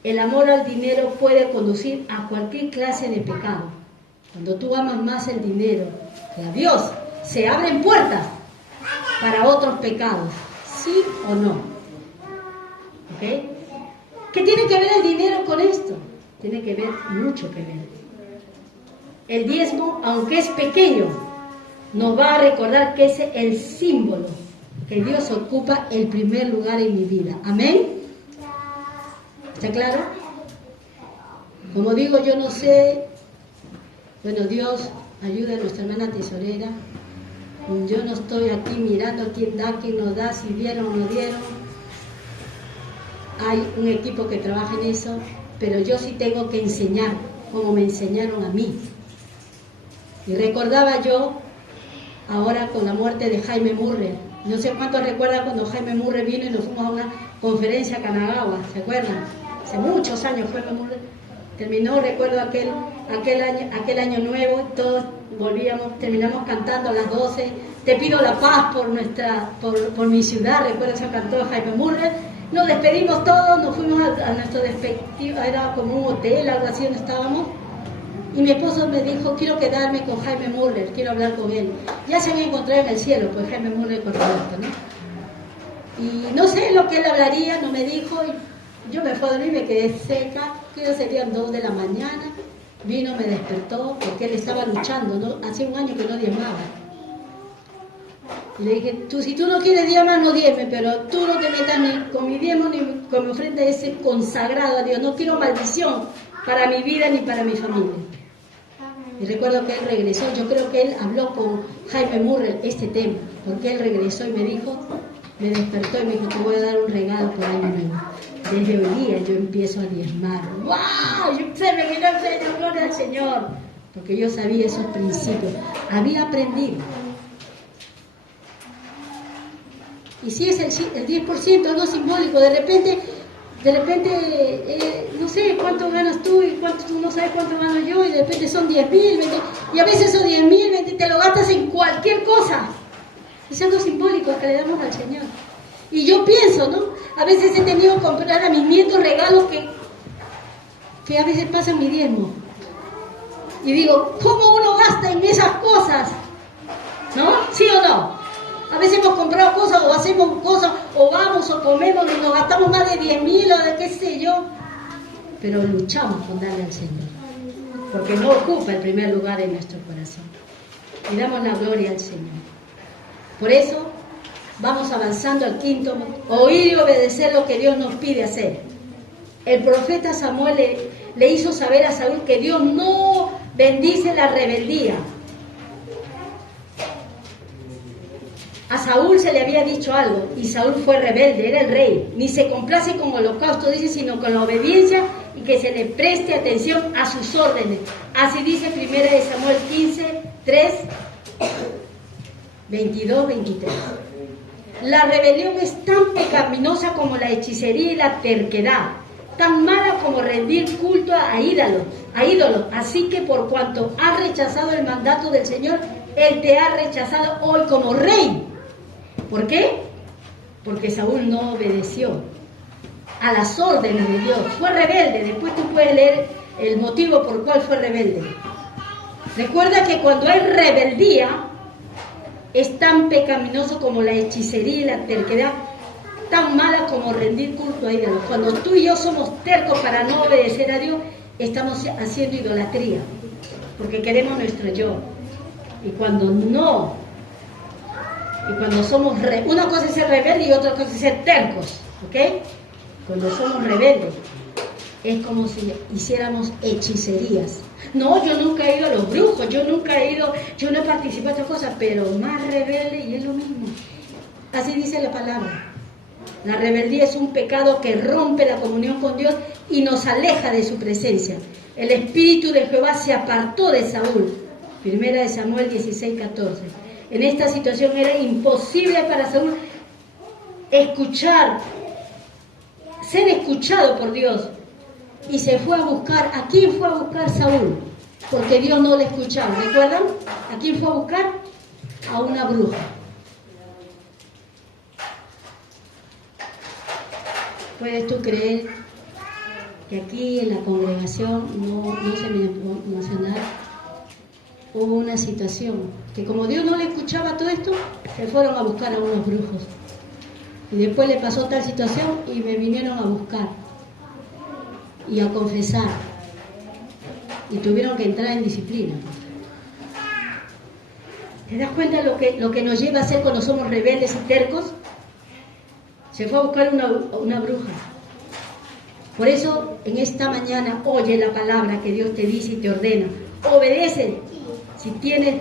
el amor al dinero puede conducir a cualquier clase de pecado. Cuando tú amas más el dinero que a Dios, se abren puertas para otros pecados. ¿Sí o no? ¿Ok? ¿Qué tiene que ver el dinero con esto? Tiene que ver, mucho que ver. El diezmo, aunque es pequeño, nos va a recordar que es el símbolo que Dios ocupa el primer lugar en mi vida. ¿Amén? ¿Está claro? Como digo, yo no sé, bueno, Dios ayuda a nuestra hermana tesorera. Yo no estoy aquí mirando quién da, quién no da, si dieron o no dieron. Hay un equipo que trabaja en eso, pero yo sí tengo que enseñar como me enseñaron a mí. Y recordaba yo, ahora con la muerte de Jaime Murray, no sé cuántos recuerdan cuando Jaime Murray vino y nos fuimos a una conferencia a Kanagawa, ¿se acuerdan? Hace muchos años Jaime Murray terminó, recuerdo aquel año nuevo, todos terminamos cantando a las 12, te pido la paz por mi ciudad, recuerdo se cantó Jaime Murray. Nos despedimos todos, nos fuimos a nuestro despectivo, era como un hotel, algo así donde estábamos. Y mi esposo me dijo, quiero quedarme con Jaime Murray, quiero hablar con él. Ya se han encontrado en el cielo, pues Jaime Murray con Roberto, ¿no? Y no sé lo que él hablaría, no me dijo. Y yo me fui a dormir, me quedé seca, que serían 2 de la mañana. Vino, me despertó, porque él estaba luchando, ¿no? Hace un año que no diezmaba. Y le dije, si tú no quieres diezmar, no diezme, pero tú no te metas ni con mi diezmo ni con mi ofrenda, ese consagrado a Dios. No quiero maldición para mi vida ni para mi familia. Y recuerdo que él regresó, yo creo que él habló con Jaime Murray este tema, porque él regresó y me dijo, me despertó y me dijo, te voy a dar un regalo por año nuevo. Desde hoy día yo empiezo a diezmar. ¡Wow! Se me vino el Señor, gloria al Señor, porque yo sabía esos principios, había aprendido. Y si es el 10%, algo simbólico, de repente, no sé cuánto ganas tú y tú no sabes cuánto gano yo, y de repente son 10.000, y a veces esos 10.000 te lo gastas en cualquier cosa. Es algo simbólico que le damos al Señor. Y yo pienso, ¿no? A veces he tenido que comprar a mis nietos regalos que a veces pasan mi diezmo. Y digo, ¿cómo uno gasta en esas cosas? ¿No? ¿Sí o no? A veces hemos comprado cosas o hacemos cosas o vamos o comemos y nos gastamos más de 10.000 o de qué sé yo. Pero luchamos con darle al Señor. Porque no ocupa el primer lugar en nuestro corazón. Y damos la gloria al Señor. Por eso vamos avanzando al quinto, oír y obedecer lo que Dios nos pide hacer. El profeta Samuel le hizo saber a Saúl que Dios no bendice la rebeldía. A Saúl se le había dicho algo y Saúl fue rebelde, era el rey. Ni se complace con holocausto, dice, sino con la obediencia y que se le preste atención a sus órdenes. Así dice 1 Samuel 15, 3, 22, 23. La rebelión es tan pecaminosa como la hechicería y la terquedad, tan mala como rendir culto a ídolos. Así que por cuanto has rechazado el mandato del Señor, Él te ha rechazado hoy como rey. ¿Por qué? Porque Saúl no obedeció a las órdenes de Dios. Fue rebelde. Después tú puedes leer el motivo por cual fue rebelde. Recuerda que cuando hay rebeldía, es tan pecaminoso como la hechicería y la terquedad, tan mala como rendir culto a ídolos. Cuando tú y yo somos tercos para no obedecer a Dios, estamos haciendo idolatría, porque queremos nuestro yo. Y cuando somos una cosa es ser rebelde y otra cosa es ser tercos, ¿ok? Cuando somos rebeldes, es como si hiciéramos hechicerías. No, yo nunca he ido a los brujos, yo no he participado en otras cosas, pero más rebelde y es lo mismo. Así dice la palabra. La rebeldía es un pecado que rompe la comunión con Dios y nos aleja de su presencia. El espíritu de Jehová se apartó de Saúl. 1 Samuel 16, 14. En esta situación era imposible para Saúl ser escuchado por Dios. Y se fue a buscar, ¿a quién fue a buscar Saúl? Porque Dios no le escuchaba, ¿recuerdan? ¿A quién fue a buscar? A una bruja. ¿Puedes tú creer que aquí en la congregación, no se me emocionar, hubo una situación que como Dios no le escuchaba todo esto, se fueron a buscar a unos brujos? Y después le pasó tal situación y me vinieron a buscar y a confesar, y tuvieron que entrar en disciplina. ¿Te das cuenta lo que nos lleva a hacer cuando somos rebeldes y tercos? Se fue a buscar una bruja. Por eso en esta mañana oye la palabra que Dios te dice y te ordena. Obedece. Si tienes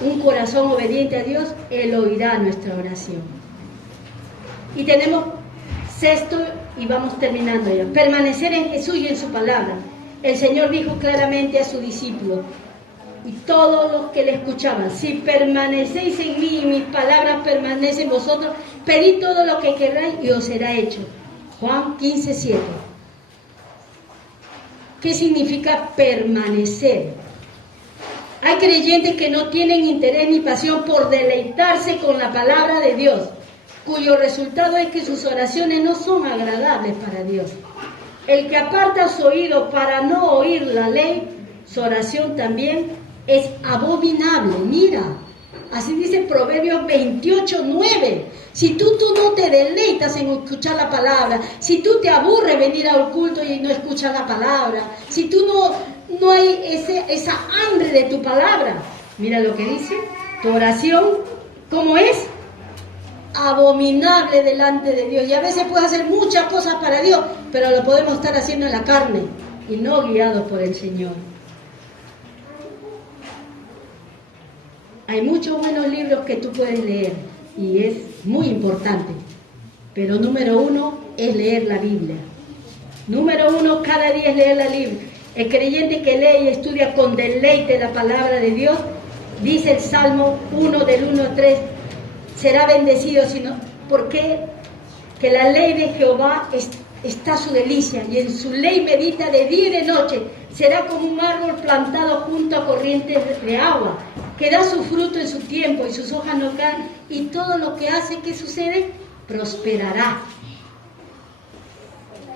un corazón obediente a Dios, Él oirá nuestra oración. Y tenemos sexto, y vamos terminando ya. Permanecer en Jesús y en su palabra. El Señor dijo claramente a sus discípulos y todos los que le escuchaban: si permanecéis en mí y mis palabras permanecen en vosotros, pedid todo lo que queráis y os será hecho. Juan 15, 7. ¿Qué significa permanecer? Hay creyentes que no tienen interés ni pasión por deleitarse con la palabra de Dios, cuyo resultado es que sus oraciones no son agradables para Dios. El que aparta su oído para no oír la ley, su oración también es abominable. Mira, así dice Proverbios 28, 9. Si tú no te deleitas en escuchar la palabra, si tú te aburres venir al culto y no escuchas la palabra, si tú no hay esa hambre de tu palabra, mira lo que dice, tu oración, ¿cómo es? Abominable delante de Dios. Y a veces puedes hacer muchas cosas para Dios, pero lo podemos estar haciendo en la carne y no guiados por el Señor. Hay muchos buenos libros que tú puedes leer y es muy importante, pero número 1 es leer la Biblia. Número 1, cada día es leer la Biblia. El creyente que lee y estudia con deleite la palabra de Dios, dice el Salmo 1 del 1 al 3, será bendecido, sino porque que la ley de Jehová está su delicia, y en su ley medita de día y de noche. Será como un árbol plantado junto a corrientes de agua, que da su fruto en su tiempo y sus hojas no caen, y todo lo que hace, ¿qué sucede? Prosperará.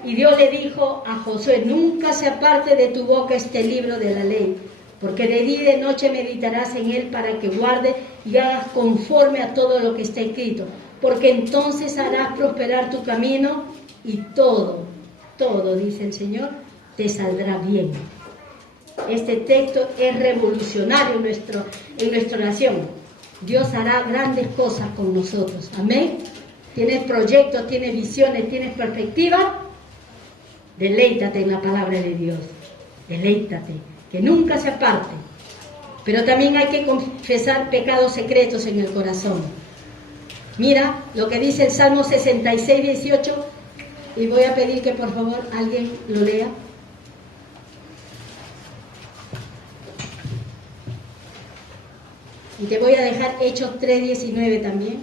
Y Dios le dijo a Josué: nunca se aparte de tu boca este libro de la ley, porque de día y de noche meditarás en él, para que guarde y hagas conforme a todo lo que está escrito, porque entonces harás prosperar tu camino, y todo, dice el Señor, te saldrá bien. Este texto es revolucionario en nuestra nación. Dios hará grandes cosas con nosotros. Amén. ¿Tienes proyectos, tienes visiones, tienes perspectiva? Deleítate en la palabra de Dios. Deleítate, que nunca se aparte. Pero también hay que confesar pecados secretos en el corazón. Mira lo que dice el Salmo 66, 18, y voy a pedir que por favor alguien lo lea. Y te voy a dejar Hechos 3, 19 también.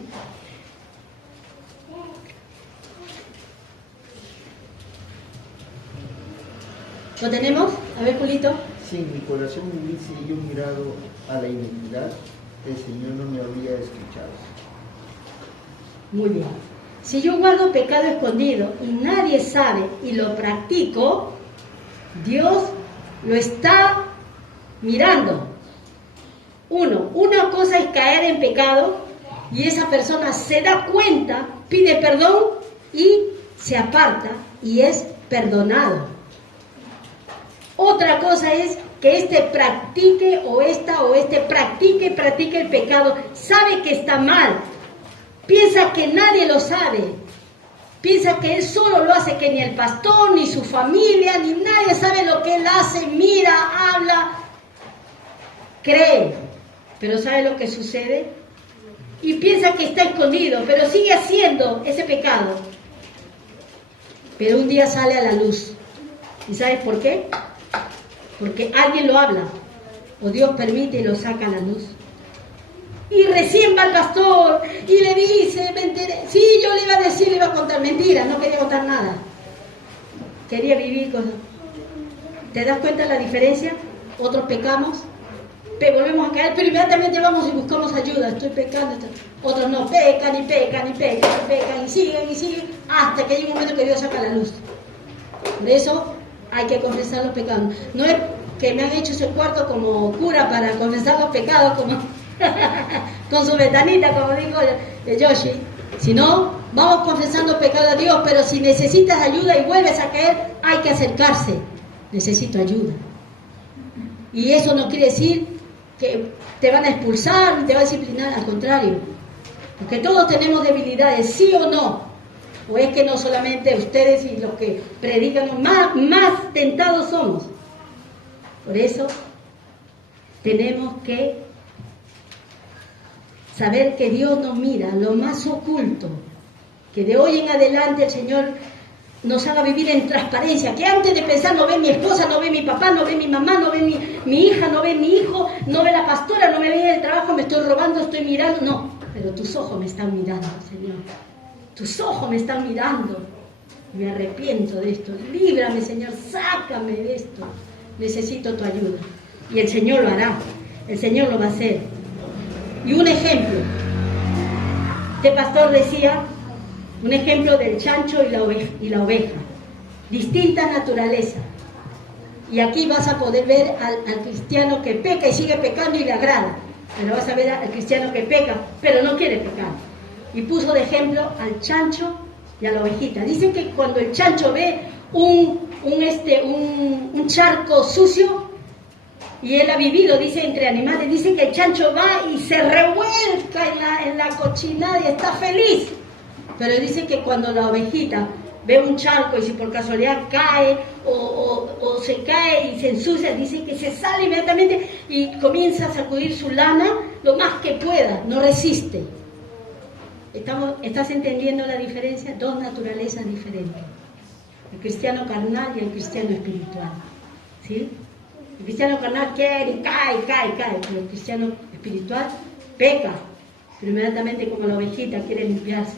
¿Lo tenemos? A ver, Julito. Si mi corazón hubiese yo mirado a la iniquidad, el Señor no me habría escuchado. Muy bien. Si yo guardo pecado escondido y nadie sabe y lo practico, Dios lo está mirando. Una cosa es caer en pecado y esa persona se da cuenta, pide perdón y se aparta y es perdonado. Otra cosa es que practique o este practique el pecado, sabe que está mal, piensa que nadie lo sabe, piensa que él solo lo hace, que ni el pastor, ni su familia, ni nadie sabe lo que él hace, mira, habla, cree, pero ¿sabe lo que sucede? Y piensa que está escondido, pero sigue haciendo ese pecado. Pero un día sale a la luz. ¿Y sabes por qué? Porque alguien lo habla, o Dios permite y lo saca a la luz. Y recién va el pastor y le dice, me enteré. Sí, yo le iba a decir, le iba a contar mentiras, no quería contar nada. Quería vivir con... ¿Te das cuenta de la diferencia? Otros pecamos, volvemos a caer, pero inmediatamente vamos y buscamos ayuda. Estoy pecando. Otros no, pecan, y siguen, hasta que llega un momento que Dios saca la luz. Por eso hay que confesar los pecados. No es que me han hecho ese cuarto como cura para confesar los pecados, como con su ventanita, como dijo Yoshi, sino vamos confesando pecado a Dios. Pero si necesitas ayuda y vuelves a caer, hay que acercarse. Necesito ayuda. Y eso no quiere decir que te van a expulsar ni te va a disciplinar, al contrario, porque todos tenemos debilidades, ¿sí o no? ¿O es que no solamente ustedes y los que predican, más tentados somos? Por eso tenemos que saber que Dios nos mira lo más oculto, que de hoy en adelante el Señor nos haga vivir en transparencia, que antes de pensar no ve mi esposa, no ve mi papá, no ve mi mamá, no ve mi hija, no ve mi hijo, no ve la pastora, no me ve en el trabajo, me estoy robando, estoy mirando, no, pero tus ojos me están mirando, Señor, tus ojos me están mirando, me arrepiento de esto, líbrame, Señor, sácame de esto, necesito tu ayuda, y el Señor lo hará, el Señor lo va a hacer. Y un ejemplo, este pastor decía, un ejemplo del chancho y la oveja, distinta naturaleza. Y aquí vas a poder ver al cristiano que peca y sigue pecando y le agrada, pero vas a ver al cristiano que peca, pero no quiere pecar. Y puso de ejemplo al chancho y a la ovejita. Dicen que cuando el chancho ve un charco sucio, y él ha vivido, dice, entre animales, dice que el chancho va y se revuelca en la cochinada y está feliz. Pero dice que cuando la ovejita ve un charco y si por casualidad cae o se cae y se ensucia, dice que se sale inmediatamente y comienza a sacudir su lana lo más que pueda, no resiste. ¿Estás entendiendo la diferencia? Dos naturalezas diferentes. El cristiano carnal y el cristiano espiritual. ¿Sí? El cristiano carnal quiere y cae, pero el cristiano espiritual peca pero inmediatamente como la ovejita quiere limpiarse,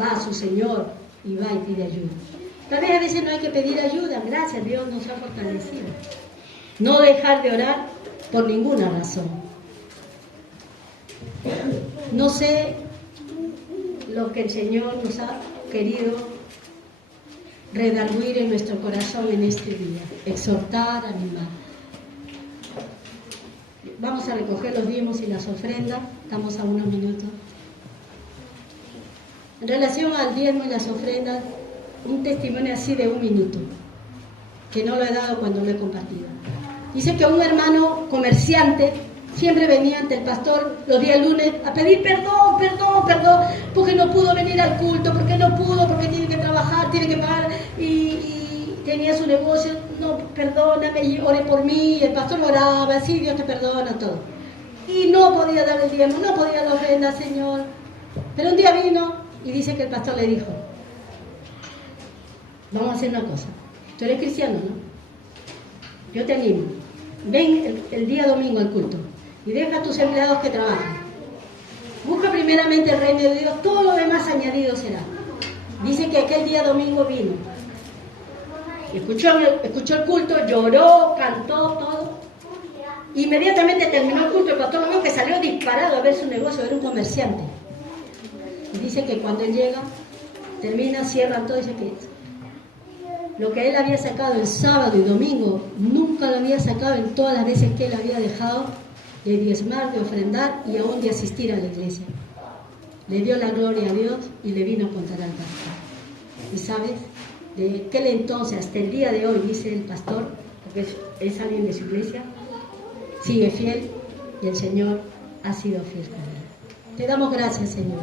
va a su Señor y va y pide ayuda. Tal vez a veces no hay que pedir ayuda, gracias, Dios nos ha fortalecido. No dejar de orar por ninguna razón. No sé lo que el Señor nos ha querido redarguir en nuestro corazón en este día, exhortar, animar. Vamos a recoger los diezmos y las ofrendas, estamos a unos minutos. En relación al diezmo y las ofrendas, un testimonio así de 1 minuto, que no lo he dado cuando lo he compartido. Dice que un hermano comerciante siempre venía ante el pastor los días lunes a pedir perdón, porque no pudo venir al culto, porque tiene que trabajar, tiene que pagar y tenía su negocio. No, perdóname, ore por mí. El pastor oraba, sí, Dios te perdona, todo. Y no podía dar el diezmo, no podía la ofrenda, Señor. Pero un día vino y dice que el pastor le dijo: vamos a hacer una cosa, tú eres cristiano, ¿no? Yo te animo, ven el día domingo al culto y deja a tus empleados que trabajen. Busca primeramente el reino de Dios, todo lo demás añadido será. Dice que aquel día domingo vino, escuchó el culto, lloró, cantó, todo. Inmediatamente terminó el culto, el pastor lo vio que salió disparado a ver su negocio, era un comerciante. Y dice que cuando él llega, termina, cierra todo y dice que lo que él había sacado el sábado y domingo, nunca lo había sacado en todas las veces que él había dejado de diezmar, de ofrendar y aún de asistir a la iglesia. Le dio la gloria a Dios y le vino a contar al pastor. Y sabes, de aquel entonces hasta el día de hoy, dice el pastor, porque es alguien de su iglesia, sigue fiel y el Señor ha sido fiel con él. Te damos gracias, Señor.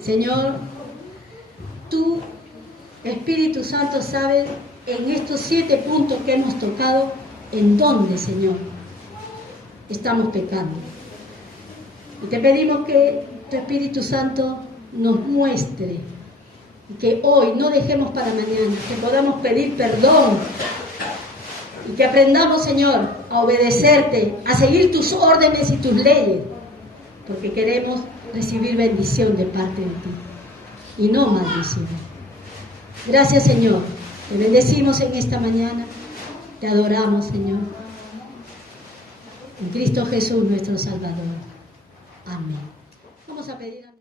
Señor, tú, Espíritu Santo, sabes en estos 7 puntos que hemos tocado, en dónde, Señor, estamos pecando. Y te pedimos que tu Espíritu Santo nos muestre, y que hoy no dejemos para mañana, que podamos pedir perdón y que aprendamos, Señor, a obedecerte, a seguir tus órdenes y tus leyes, porque queremos recibir bendición de parte de ti y no maldición. Gracias, Señor. Te bendecimos en esta mañana. Te adoramos, Señor. En Cristo Jesús, nuestro Salvador. Amén. Vamos a pedir a